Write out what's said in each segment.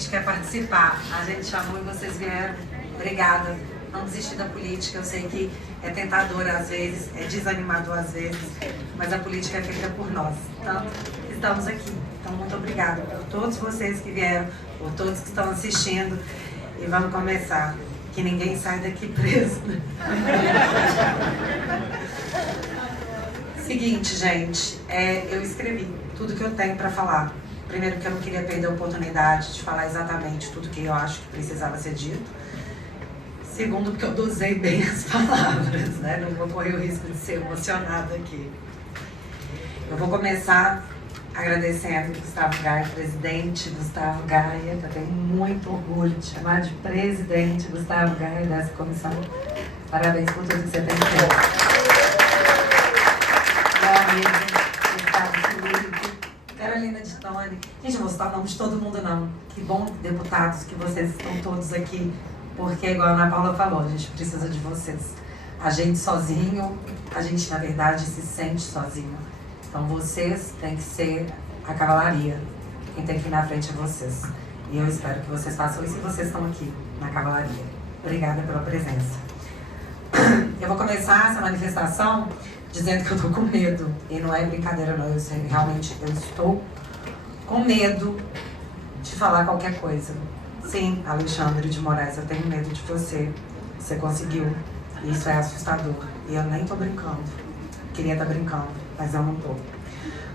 gente quer participar. A gente chamou e vocês vieram. Obrigada. Não desistir da política. Eu sei que é tentadora às vezes, é desanimador às vezes, mas a política é feita por nós. Então, estamos aqui. Então, muito obrigada por todos vocês que vieram, por todos que estão assistindo. E vamos começar. Que ninguém sai daqui preso. Seguinte, gente, eu escrevi tudo que eu tenho para falar. Primeiro, que eu não queria perder a oportunidade de falar exatamente tudo que eu acho que precisava ser dito. Segundo, porque eu dosei bem as palavras, né? Não vou correr o risco de ser emocionada aqui. Eu vou começar agradecendo Gustavo Gaia, presidente Gustavo Gaia, que eu tenho muito orgulho de chamar de presidente Gustavo Gaia dessa comissão. Parabéns por tudo que você tem feito. Carolina de Tony. Gente, eu vou citar o nome de todo mundo, não. Que bom, deputados, que vocês estão todos aqui. Porque, igual a Ana Paula falou, a gente precisa de vocês. A gente sozinho, a gente, na verdade, se sente sozinho. Então, vocês têm que ser a cavalaria. Quem tem que ir na frente é vocês. E eu espero que vocês façam isso e vocês estão aqui, na cavalaria. Obrigada pela presença. Eu vou começar essa manifestação dizendo que eu tô com medo. E não é brincadeira, não. Eu sei, realmente, eu estou com medo de falar qualquer coisa. Sim, Alexandre de Moraes, eu tenho medo de você. Você conseguiu. Isso é assustador. E eu nem tô brincando. Queria estar brincando, mas eu não tô.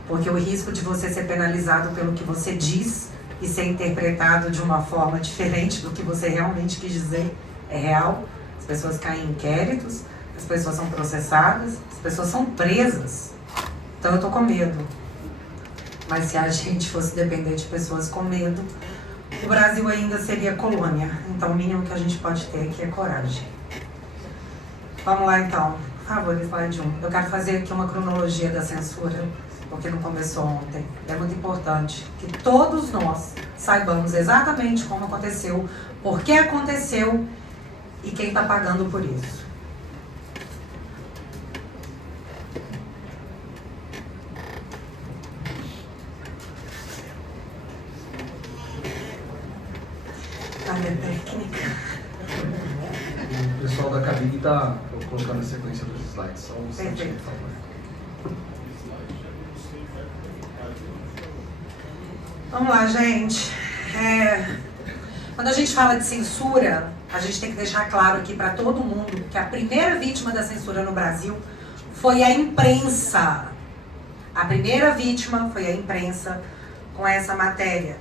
Porque o risco de você ser penalizado pelo que você diz e ser interpretado de uma forma diferente do que você realmente quis dizer é real. As pessoas caem em inquéritos, as pessoas são processadas, as pessoas são presas. Então eu tô com medo. Mas se a gente fosse depender de pessoas com medo, o Brasil ainda seria colônia. Então o mínimo que a gente pode ter aqui é coragem. Vamos lá então. Por favor, slide 1. Eu quero fazer aqui uma cronologia da censura, porque não começou ontem. É muito importante que todos nós saibamos exatamente como aconteceu, por que aconteceu e quem está pagando por isso. Área técnica. O pessoal da cabine está colocando a sequência dos slides. Só um instantinho, por favor. Vamos lá, gente. Quando a gente fala de censura, a gente tem que deixar claro aqui para todo mundo que a primeira vítima da censura no Brasil foi a imprensa. A primeira vítima foi a imprensa com essa matéria.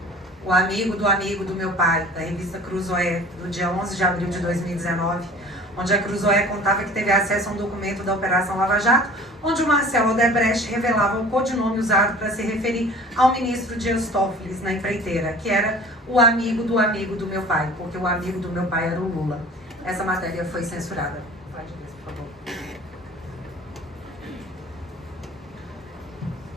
O amigo do meu pai, da revista Cruzoé, do dia 11 de abril de 2019, onde a Cruzoé contava que teve acesso a um documento da Operação Lava Jato, onde o Marcelo Odebrecht revelava o codinome usado para se referir ao ministro Dias Toffoli na empreiteira, que era o amigo do meu pai, porque o amigo do meu pai era o Lula. Essa matéria foi censurada. Pode ver, por favor.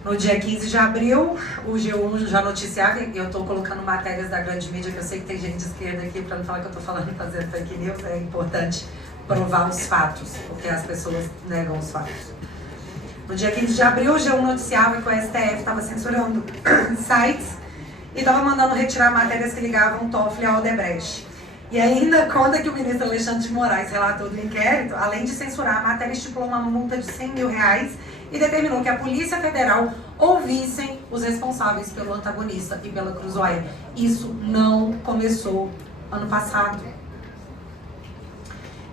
No dia 15 de abril, o G1 já noticiava, e eu estou colocando matérias da grande mídia, que eu sei que tem gente de esquerda aqui, para não falar que eu estou falando fazendo fake news, é importante provar os fatos, porque as pessoas negam os fatos. No dia 15 de abril, o G1 noticiava que o STF estava censurando sites e estava mandando retirar matérias que ligavam Toffoli ao Odebrecht. E ainda conta que o ministro Alexandre de Moraes, relator do inquérito, além de censurar a matéria, estipulou uma multa de R$100 mil e determinou que a Polícia Federal ouvissem os responsáveis pelo antagonista e pela Cruzoé. Isso não começou ano passado.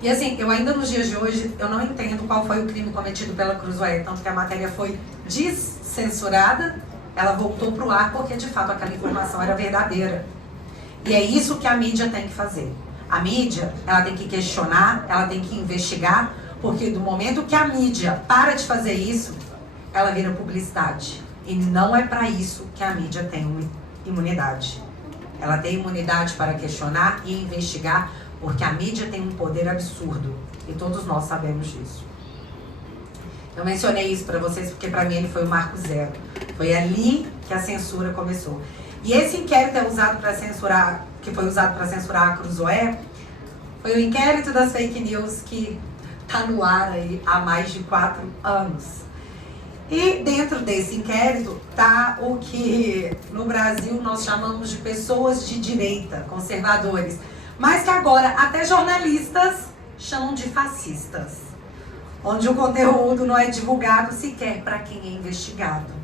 E assim, eu ainda nos dias de hoje, eu não entendo qual foi o crime cometido pela Cruzoé, tanto que a matéria foi descensurada, ela voltou para o ar porque de fato aquela informação era verdadeira. E é isso que a mídia tem que fazer. A mídia, ela tem que questionar, ela tem que investigar, porque do momento que a mídia para de fazer isso, ela vira publicidade. E não é para isso que a mídia tem imunidade. Ela tem imunidade para questionar e investigar, porque a mídia tem um poder absurdo. E todos nós sabemos disso. Eu mencionei isso para vocês porque para mim ele foi o marco zero. Foi ali que a censura começou. E esse inquérito é usado para censurar, que foi usado para censurar a Cruzoé, foi o inquérito das fake news que está no ar aí há mais de 4 anos. E dentro desse inquérito está o que no Brasil nós chamamos de pessoas de direita, conservadores, mas que agora até jornalistas chamam de fascistas, onde o conteúdo não é divulgado sequer para quem é investigado.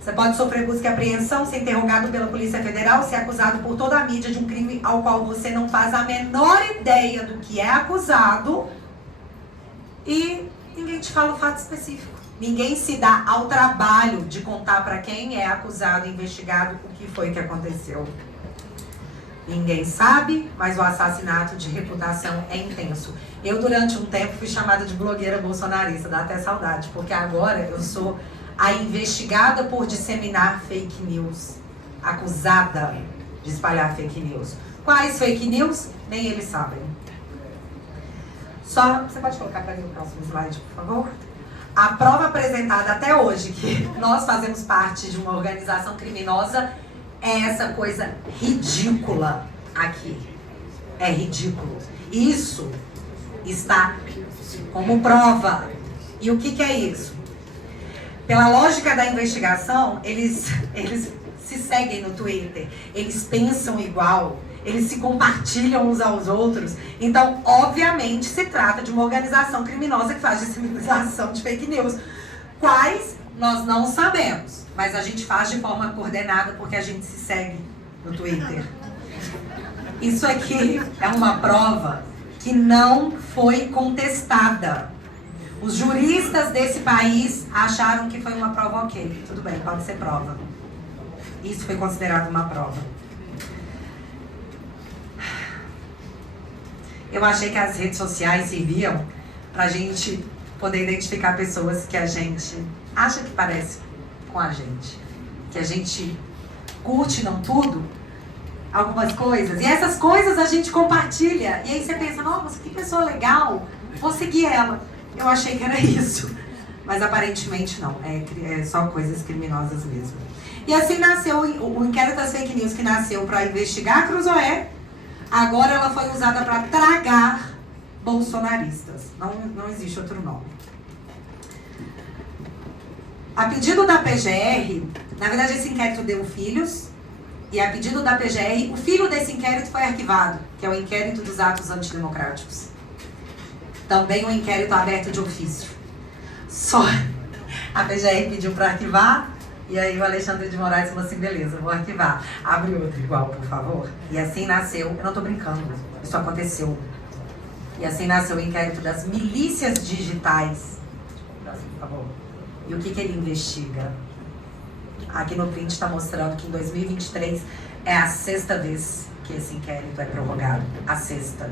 Você pode sofrer busca e apreensão, ser interrogado pela Polícia Federal, ser acusado por toda a mídia de um crime ao qual você não faz a menor ideia do que é acusado e ninguém te fala o fato específico. Ninguém se dá ao trabalho de contar para quem é acusado e investigado o que foi que aconteceu. Ninguém sabe, mas o assassinato de reputação é intenso. Eu, durante um tempo, fui chamada de blogueira bolsonarista, dá até saudade, porque agora eu sou a investigada por disseminar fake news, acusada de espalhar fake news. Quais fake news? Nem eles sabem. Só, você pode colocar para mim o próximo slide, por favor? A prova apresentada até hoje, que nós fazemos parte de uma organização criminosa, é essa coisa ridícula aqui. É ridículo. Isso está como prova. E o que é isso? Pela lógica da investigação, eles se seguem no Twitter, eles pensam igual, eles se compartilham uns aos outros. Então, obviamente, se trata de uma organização criminosa que faz disseminação de fake news. Quais, nós não sabemos, mas a gente faz de forma coordenada porque a gente se segue no Twitter. Isso aqui é uma prova que não foi contestada. Os juristas desse país acharam que foi uma prova ok. Tudo bem, pode ser prova. Isso foi considerado uma prova. Eu achei que as redes sociais serviam pra gente poder identificar pessoas que a gente acha que parece com a gente. Que a gente curte, não tudo, algumas coisas. E essas coisas a gente compartilha. E aí você pensa, nossa, que pessoa legal, vou seguir ela. Eu achei que era isso. Mas aparentemente não. É só coisas criminosas mesmo. E assim nasceu o inquérito das fake news, que nasceu para investigar a Cruzoé. Agora ela foi usada para tragar bolsonaristas. Não existe outro nome. A pedido da PGR, na verdade esse inquérito deu filhos, e a pedido da PGR, o filho desse inquérito foi arquivado, que é o inquérito dos atos antidemocráticos. Também um inquérito aberto de ofício. Só a PGR pediu para arquivar, e aí o Alexandre de Moraes falou assim, beleza, vou arquivar. Abre outro igual, por favor. E assim nasceu, eu não tô brincando, isso aconteceu. E assim nasceu o inquérito das milícias digitais. Por favor. E o que ele investiga? Aqui no print está mostrando que em 2023 é a 6ª vez que esse inquérito é prorrogado. A 6ª.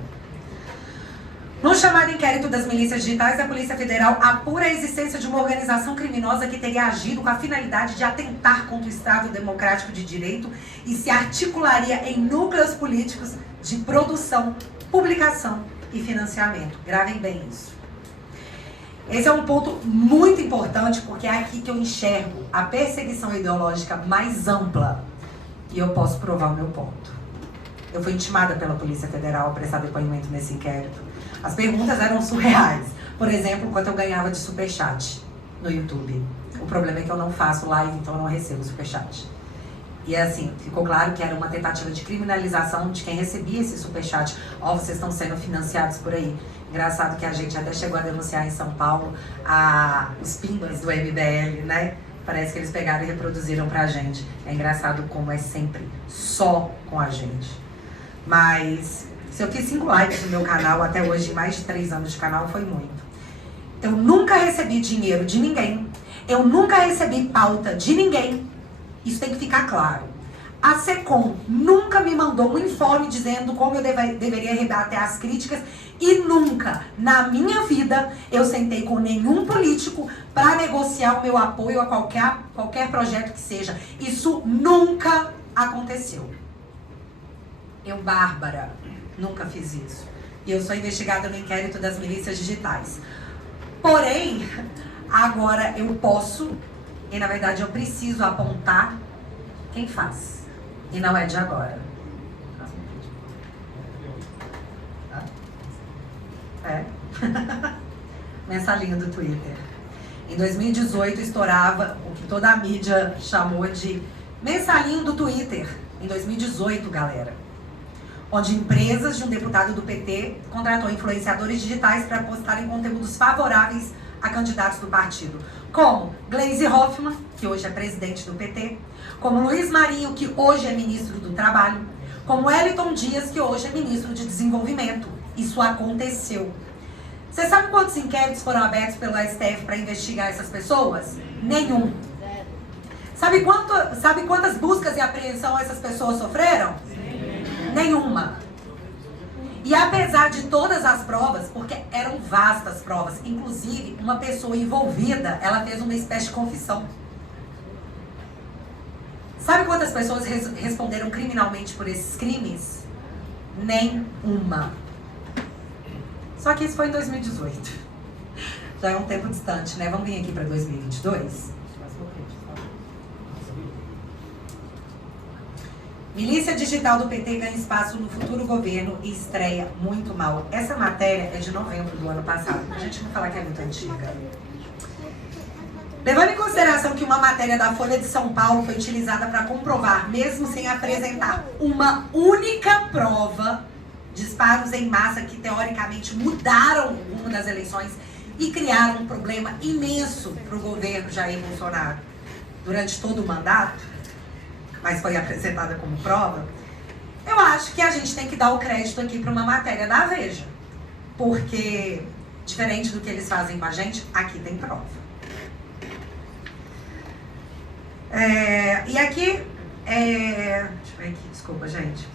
No chamado inquérito das milícias digitais, a Polícia Federal apura a existência de uma organização criminosa que teria agido com a finalidade de atentar contra o Estado Democrático de Direito e se articularia em núcleos políticos de produção, publicação e financiamento. Gravem bem isso. Esse é um ponto muito importante porque é aqui que eu enxergo a perseguição ideológica mais ampla e eu posso provar o meu ponto. Eu fui intimada pela Polícia Federal a prestar depoimento nesse inquérito. As perguntas eram surreais. Por exemplo, quanto eu ganhava de superchat no YouTube. O problema é que eu não faço live, então eu não recebo superchat. E assim, ficou claro que era uma tentativa de criminalização de quem recebia esse superchat. Ó, vocês estão sendo financiados por aí. Engraçado que a gente até chegou a denunciar em São Paulo os pimbas do MBL, né? Parece que eles pegaram e reproduziram pra gente. É engraçado como é sempre só com a gente. Mas se eu fiz 5 lives no meu canal até hoje, em mais de 3 anos de canal, foi muito. Eu nunca recebi dinheiro de ninguém. Eu nunca recebi pauta de ninguém. Isso tem que ficar claro. A SECOM nunca me mandou um informe dizendo como eu deveria rebater as críticas e nunca, na minha vida, eu sentei com nenhum político para negociar o meu apoio a qualquer projeto que seja. Isso nunca aconteceu. Eu, Bárbara, nunca fiz isso. E eu sou investigada no inquérito das milícias digitais. Porém, agora eu posso, e na verdade eu preciso apontar quem faz. E não é de agora. É. Mensalinha do Twitter. Em 2018 estourava o que toda a mídia chamou de mensalinho do Twitter. Em 2018, galera. Onde empresas de um deputado do PT contratou influenciadores digitais para postarem conteúdos favoráveis a candidatos do partido. Como Gleisi Hoffmann, que hoje é presidente do PT. Como Luiz Marinho, que hoje é ministro do Trabalho. Como Wellington Dias, que hoje é ministro de Desenvolvimento. Isso aconteceu. Você sabe quantos inquéritos foram abertos pelo STF para investigar essas pessoas? Nenhum. Sabe quantas buscas e apreensão essas pessoas sofreram? Nenhuma. E apesar de todas as provas, porque eram vastas provas, inclusive uma pessoa envolvida, ela fez uma espécie de confissão. Sabe quantas pessoas responderam criminalmente por esses crimes? Nenhuma. Só que isso foi em 2018. Já é um tempo distante, né? Vamos vir aqui para 2022? Milícia digital do PT ganha espaço no futuro governo e estreia muito mal. Essa matéria é de novembro do ano passado. A gente não fala que é muito antiga. Levando em consideração que uma matéria da Folha de São Paulo foi utilizada para comprovar, mesmo sem apresentar uma única prova, disparos em massa que teoricamente mudaram o rumo das eleições e criaram um problema imenso para o governo Jair Bolsonaro durante todo o mandato, mas foi apresentada como prova, eu acho que a gente tem que dar o crédito aqui para uma matéria da Veja. Porque, diferente do que eles fazem com a gente, aqui tem prova. E aqui, deixa eu ver aqui, desculpa, gente.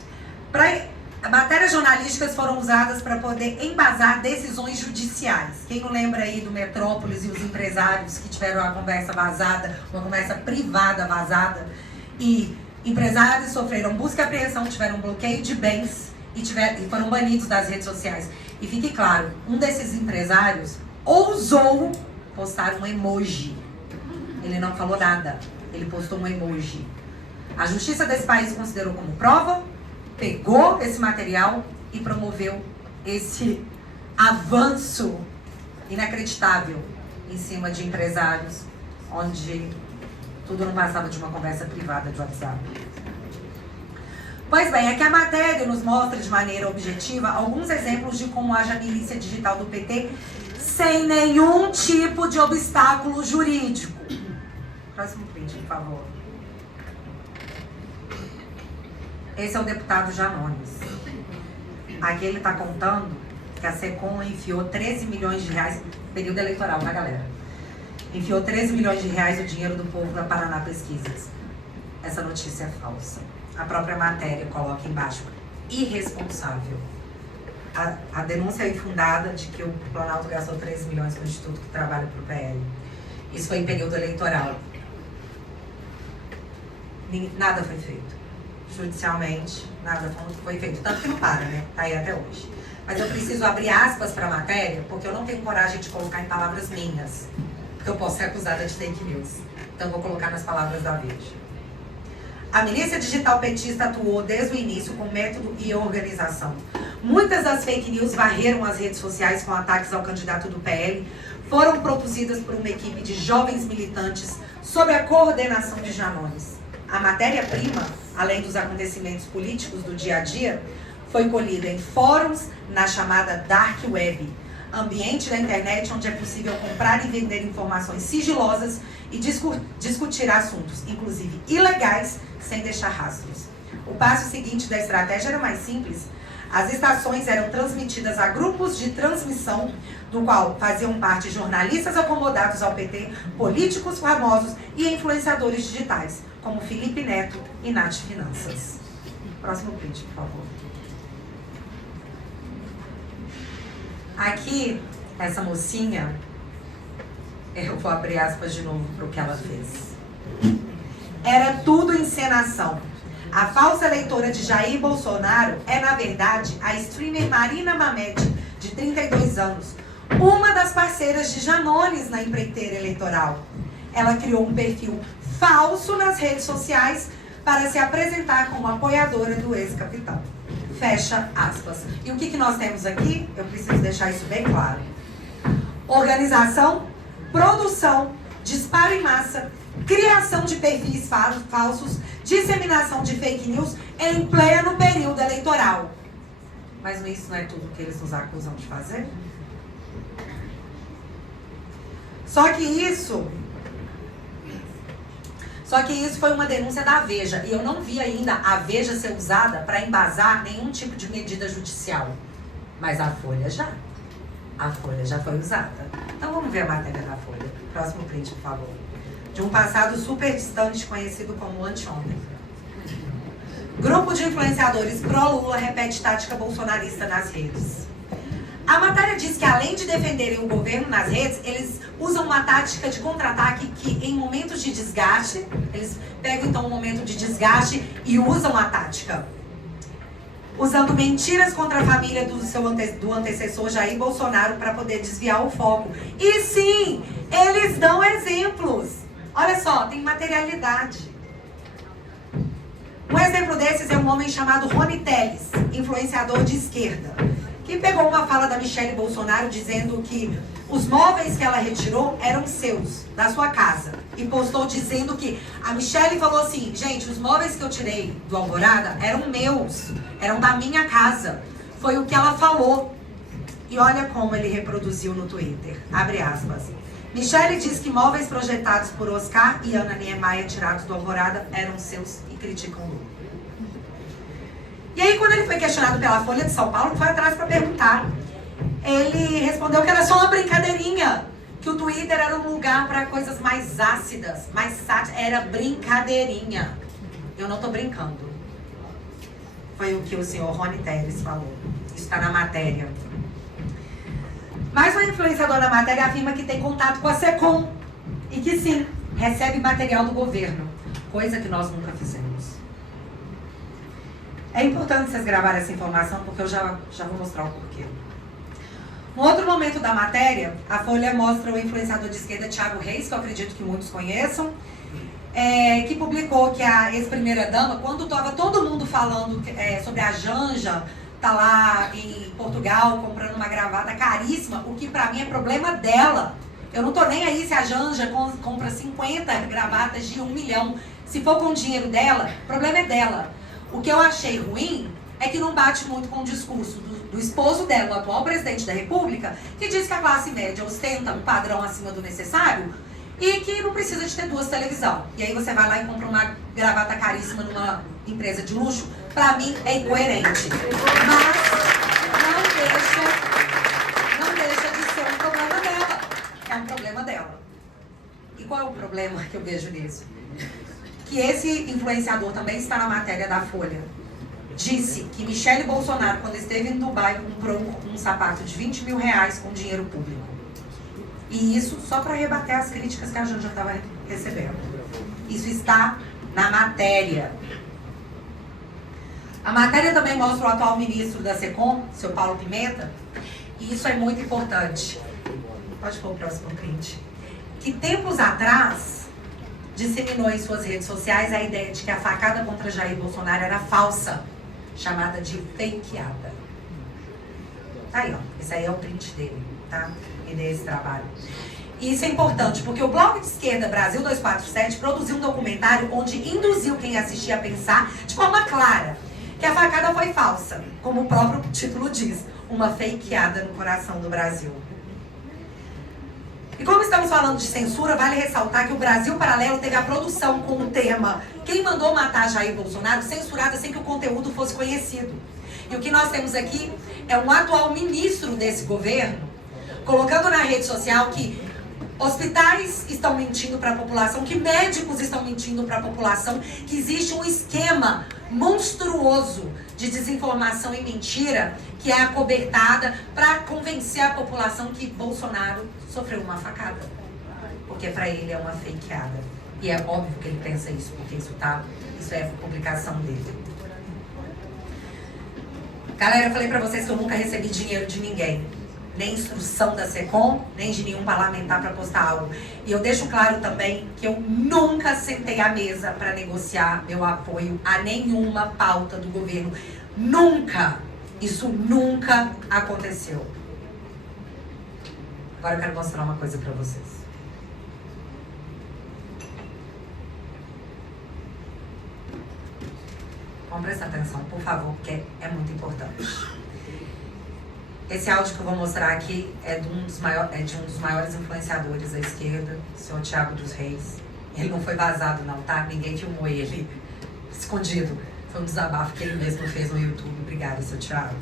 Matérias jornalísticas foram usadas para poder embasar decisões judiciais. Quem não lembra aí do Metrópolis e os empresários que tiveram uma conversa vazada, uma conversa privada vazada, e empresários sofreram busca e apreensão, tiveram bloqueio de bens e foram banidos das redes sociais. E fique claro, um desses empresários ousou postar um emoji. Ele não falou nada, ele postou um emoji. A justiça desse país considerou como prova, pegou esse material e promoveu esse avanço inacreditável em cima de empresários, onde tudo não passava de uma conversa privada de WhatsApp. Pois bem, aqui a matéria nos mostra de maneira objetiva alguns exemplos de como age a milícia digital do PT sem nenhum tipo de obstáculo jurídico. Próximo print, por favor. Esse é o deputado Janones. Aqui ele está contando que a SECOM enfiou 13 milhões de reais, período eleitoral, tá, galera? Enfiou 13 milhões de reais o dinheiro do povo na Paraná Pesquisas. Essa notícia é falsa. A própria matéria coloca embaixo, irresponsável. A denúncia é infundada de que o Planalto gastou 13 milhões com o Instituto que trabalha para o PL. Isso foi em período eleitoral. Nada foi feito. Judicialmente, nada foi feito. Tanto que não para, né? Tá aí até hoje. Mas eu preciso abrir aspas para a matéria, porque eu não tenho coragem de colocar em palavras minhas. Porque eu posso ser acusada de fake news. Então eu vou colocar nas palavras da Veja. A milícia digital petista atuou desde o início com método e organização. Muitas das fake news varreram as redes sociais com ataques ao candidato do PL, foram produzidas por uma equipe de jovens militantes sob a coordenação de Janones. A matéria-prima, além dos acontecimentos políticos do dia a dia, foi colhida em fóruns na chamada Dark Web, ambiente da internet onde é possível comprar e vender informações sigilosas e discutir assuntos, inclusive ilegais, sem deixar rastros. O passo seguinte da estratégia era mais simples. As estações eram transmitidas a grupos de transmissão, do qual faziam parte jornalistas acomodados ao PT, políticos famosos e influenciadores digitais, como Felipe Neto e Nath Finanças. Próximo print, por favor. Aqui, essa mocinha, eu vou abrir aspas de novo para o que ela fez. Era tudo encenação. A falsa eleitora de Jair Bolsonaro é, na verdade, a streamer Marina Mamed, de 32 anos, uma das parceiras de Janones na empreiteira eleitoral. Ela criou um perfil falso nas redes sociais para se apresentar como apoiadora do ex-capitão. Fecha aspas. E o que nós temos aqui? Eu preciso deixar isso bem claro. Organização, produção, disparo em massa, criação de perfis falsos, disseminação de fake news em pleno período eleitoral. Mas isso não é tudo que eles nos acusam de fazer? Só que isso foi uma denúncia da Veja. E eu não vi ainda a Veja ser usada para embasar nenhum tipo de medida judicial. Mas a Folha já. A Folha já foi usada. Então vamos ver a matéria da Folha. Próximo print, por favor. De um passado super distante, conhecido como anteontem. Grupo de influenciadores pró-Lula repete tática bolsonarista nas redes. A matéria diz que, além de defenderem o governo nas redes, eles usam uma tática de contra-ataque que, em momentos de desgaste, eles pegam então um momento de desgaste e usam a tática. Usando mentiras contra a família do antecessor Jair Bolsonaro para poder desviar o foco. E sim, eles dão exemplos. Olha só, tem materialidade. Um exemplo desses é um homem chamado Rony Telles, influenciador de esquerda, que pegou uma fala da Michelle Bolsonaro dizendo que os móveis que ela retirou eram seus, da sua casa. E postou dizendo que a Michelle falou assim: gente, os móveis que eu tirei do Alvorada eram meus, eram da minha casa. Foi o que ela falou. E olha como ele reproduziu no Twitter. Abre aspas. Michelle diz que móveis projetados por Oscar e Ana Niemeyer tirados do Alvorada eram seus e criticam Lula. E aí, quando ele foi questionado pela Folha de São Paulo, foi atrás para perguntar. Ele respondeu que era só uma brincadeirinha, que o Twitter era um lugar para coisas mais ácidas, mais sátiras. Era brincadeirinha. Eu não tô brincando. Foi o que o senhor Rony Telles falou. Isso está na matéria. Mais um influenciador na matéria afirma que tem contato com a SECOM e que sim, recebe material do governo, coisa que nós nunca fizemos. É importante vocês gravarem essa informação porque eu já vou mostrar o porquê. No outro momento da matéria, a Folha mostra o influenciador de esquerda Thiago Reis, que eu acredito que muitos conheçam, que publicou que a ex-primeira-dama, quando estava todo mundo falando sobre a Janja, tá lá em Portugal comprando uma gravata caríssima, o que pra mim é problema dela. Eu não tô nem aí se a Janja compra 50 gravatas de 1 milhão. Se for com o dinheiro dela, o problema é dela. O que eu achei ruim é que não bate muito com o discurso do esposo dela, o atual presidente da República, que diz que a classe média ostenta um padrão acima do necessário e que não precisa de ter 2 televisões. E aí você vai lá e compra uma gravata caríssima numa empresa de luxo. Pra mim é incoerente. Mas não deixa de ser um problema dela. É um problema dela. E qual é o problema que eu vejo nisso? Que esse influenciador também está na matéria da Folha. Disse que Michelle Bolsonaro, quando esteve em Dubai, comprou um sapato de 20 mil reais com dinheiro público. E isso só para rebater as críticas que a Janja estava recebendo. Isso está na matéria. A matéria também mostra o atual ministro da SECOM, seu Paulo Pimenta, e isso é muito importante. Pode pôr o próximo print. Que tempos atrás disseminou em suas redes sociais a ideia de que a facada contra Jair Bolsonaro era falsa, chamada de fakeada. Tá aí, ó. Esse aí é o print dele, tá? E desse trabalho. E isso é importante, porque o Bloco de Esquerda Brasil 247 produziu um documentário onde induziu quem assistia a pensar, de forma clara, que a facada foi falsa, como o próprio título diz, uma fakeada no coração do Brasil. E como estamos falando de censura, vale ressaltar que o Brasil Paralelo teve a produção com o tema Quem Mandou Matar Jair Bolsonaro censurada sem que o conteúdo fosse conhecido. E o que nós temos aqui é um atual ministro desse governo colocando na rede social que hospitais estão mentindo para a população, que médicos estão mentindo para a população, que existe um esquema monstruoso de desinformação e mentira que é acobertada para convencer a população que Bolsonaro sofreu uma facada. Porque para ele é uma fakeada. E é óbvio que ele pensa isso, porque isso é a publicação dele. Galera, eu falei para vocês que eu nunca recebi dinheiro de ninguém. Nem instrução da SECOM, nem de nenhum parlamentar para postar algo. E eu deixo claro também que eu nunca sentei à mesa para negociar meu apoio a nenhuma pauta do governo. Nunca! Isso nunca aconteceu. Agora eu quero mostrar uma coisa para vocês. presta atenção, por favor, porque é muito importante. Esse áudio que eu vou mostrar aqui é de um dos maiores influenciadores da esquerda, o senhor Thiago dos Reis. Ele não foi vazado não, tá? Ninguém filmou ele escondido. Foi um desabafo que ele mesmo fez no YouTube. Obrigada, seu Thiago.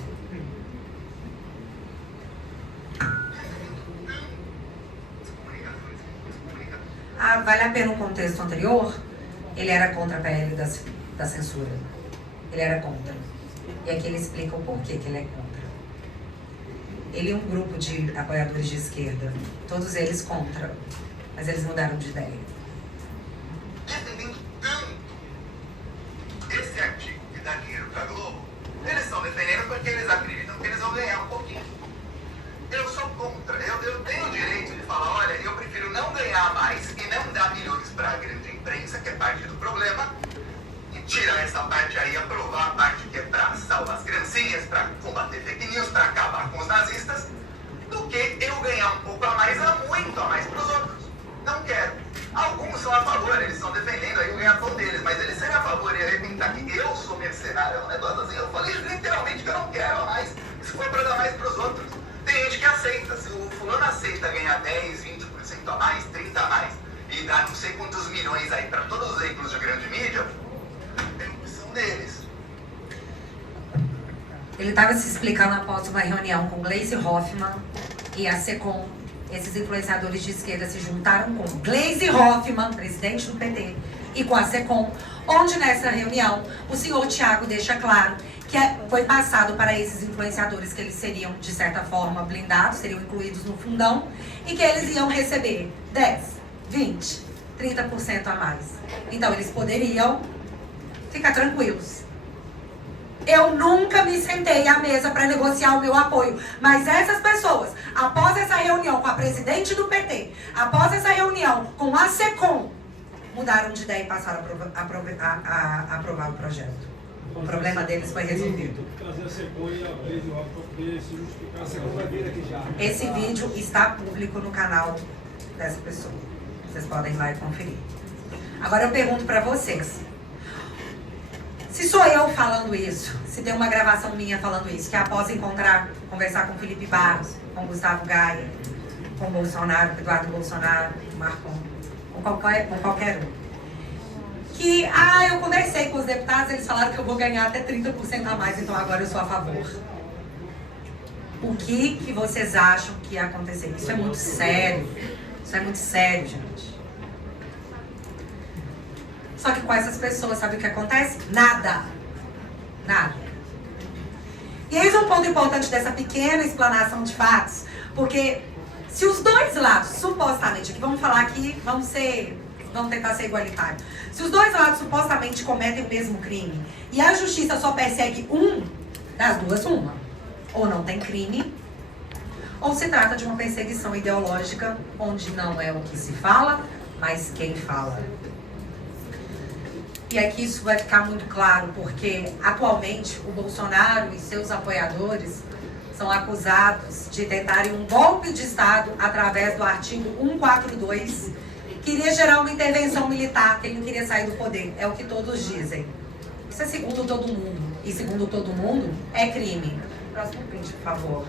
Vale a pena um contexto anterior? Ele era contra a PL da censura. Ele era contra. E aqui ele explica o porquê que ele é contra. Ele e um grupo de apoiadores de esquerda, todos eles contra, mas eles mudaram de ideia. Defendendo tanto esse artigo que dá dinheiro pra Globo, eles estão defendendo porque eles acreditam que eles vão ganhar um pouquinho. Eu sou contra. Eu tenho o direito de falar, olha, eu prefiro não ganhar mais e não dar milhões pra grande imprensa, que é parte do problema, e tirar essa parte aí, aprovar a parte que é pra salvar as criancinhas, pra combater fake news, pra acabar com os nazistas, do que eu ganhar um pouco a mais, muito a mais pros outros. Não quero. Alguns são a favor, eles estão defendendo aí o ganha-pão deles, mas eles serem a favor e arrebentar que eu sou mercenário, é um negócio assim, eu falei literalmente que eu não quero mais, se for pra dar mais pros outros. Tem gente que aceita, se o fulano aceita ganhar 10, 20% a mais, 30% a mais, e dar não sei quantos milhões aí para todos os veículos de grande mídia, é a opção deles. Ele estava se explicando após uma reunião com Gleisi Hoffmann e a SECOM. Esses influenciadores de esquerda se juntaram com Gleisi Hoffmann, presidente do PT, e com a SECOM, onde nessa reunião o senhor Thiago deixa claro que foi passado para esses influenciadores que eles seriam, de certa forma, blindados, seriam incluídos no fundão, e que eles iam receber 10, 20, 30% a mais. Então, eles poderiam ficar tranquilos. Eu nunca me sentei à mesa para negociar o meu apoio, mas essas pessoas, após essa reunião com a presidente do PT, após essa reunião com a SECOM, mudaram de ideia e passaram a aprovar o projeto. O problema deles foi resolvido. Esse vídeo está público no canal dessa pessoa. Vocês podem ir lá e conferir. Agora eu pergunto para vocês. Se sou eu falando isso, se tem uma gravação minha falando isso, que após conversar com Felipe Barros, com Gustavo Gaia, com Bolsonaro, com Eduardo Bolsonaro, com Marcon, com qualquer um, que, eu conversei com os deputados, eles falaram que eu vou ganhar até 30% a mais, então agora eu sou a favor. O que vocês acham que ia acontecer? Isso é muito sério. Isso é muito sério, gente. Só que com essas pessoas, sabe o que acontece? Nada. Nada. E eis um ponto importante dessa pequena explanação de fatos, porque se os dois lados, supostamente, aqui vamos falar aqui, vamos tentar ser igualitários. Se os dois lados supostamente cometem o mesmo crime e a justiça só persegue um, das duas uma. Ou não tem crime, ou se trata de uma perseguição ideológica onde não é o que se fala, mas quem fala. E aqui isso vai ficar muito claro, porque atualmente o Bolsonaro e seus apoiadores são acusados de tentarem um golpe de Estado através do artigo 142, queria gerar uma intervenção militar, que ele não queria sair do poder. É o que todos dizem. Isso é segundo todo mundo. E segundo todo mundo, é crime. Próximo print, por favor.